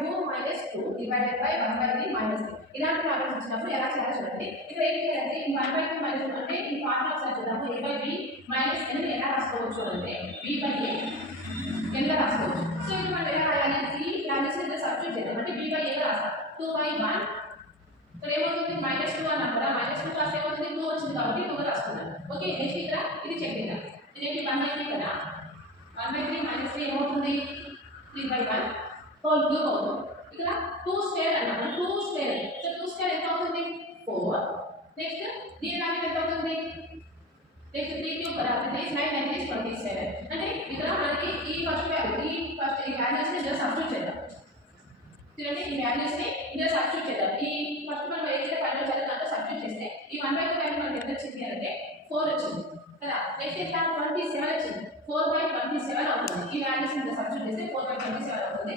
2 minus 2 divided by 1 by 3 minus 3. ఇలాంటి problems వచ్చినప్పుడు ఎలా చేయాలో చూడండి. ఇక్కడ ఏం చేయాలంటే ఈ 1 by 2 minus 2 అంటే ఈ ఫార్ములా ఒకసారి చూద్దాము. a by b minus n ని ఎలా రాసుకోవచ్చు అంటే b by a n గా రాసుకోవచ్చు. సో ఇప్పుడు మనం ఎలా రాయాలి? ఈ వాల్యూస్ ని సబ్స్టిట్యూట్ చేద్దాం. అంటే b by a గా రాస్తాం. 2 by 1 ఇక్కడ ఏమవుతుంది? -2 అన్నాం కదా. -2 రాస్తే ఏమవుతుంది? 2 వచ్చింది కాబట్టి 2 గా రాసుకున్నాం. ఓకే, నెక్స్ట్ ఇక్కడ ఇది చెక్ చేద్దాం. ఇదేంటి 1 by 3 కదా. 1 by 3 minus 3 ఏమవుతుంది? 3 by 1 హోల్ క్యూబ్ అవుతుంది. ఇక్కడ 2 స్క్వేర్ అన్నాము. 2 స్క్వేర్. సో 2 స్క్వేర్ ఎంత అవుతుంది? 4. నెక్స్ట్ దీని వాల్యూ ఎంత అవుతుంది? నెక్స్ట్ 3 క్యూబ్ కదా. 3 is 9 and 3 is 27. అంటే ఇక్కడ మనకి ఈ ఫస్ట్ వాల్యూస్ ని ఇలా సబ్స్టిట్యూట్ చేద్దాం. చూడండి, ఈ వాల్యూస్ ని ఇలా సబ్స్టిట్యూట్ చేద్దాం. ఈ ఫస్ట్ మనం ఏదైతే ఫైనల్ వాల్యూ దాంట్లో సబ్స్టిట్యూట్ చేస్తే ఈ 1 by 2 వాల్యూ మనకి ఎంత వచ్చింది అంటే 4 వచ్చింది కదా. నెక్స్ట్ ఇక్కడ 27 వచ్చింది. 4 by 27 అవుతుంది. ఈ వాల్యూస్ ని సబ్స్టిట్యూట్ చేస్తే 4 by 27 అవుతుంది.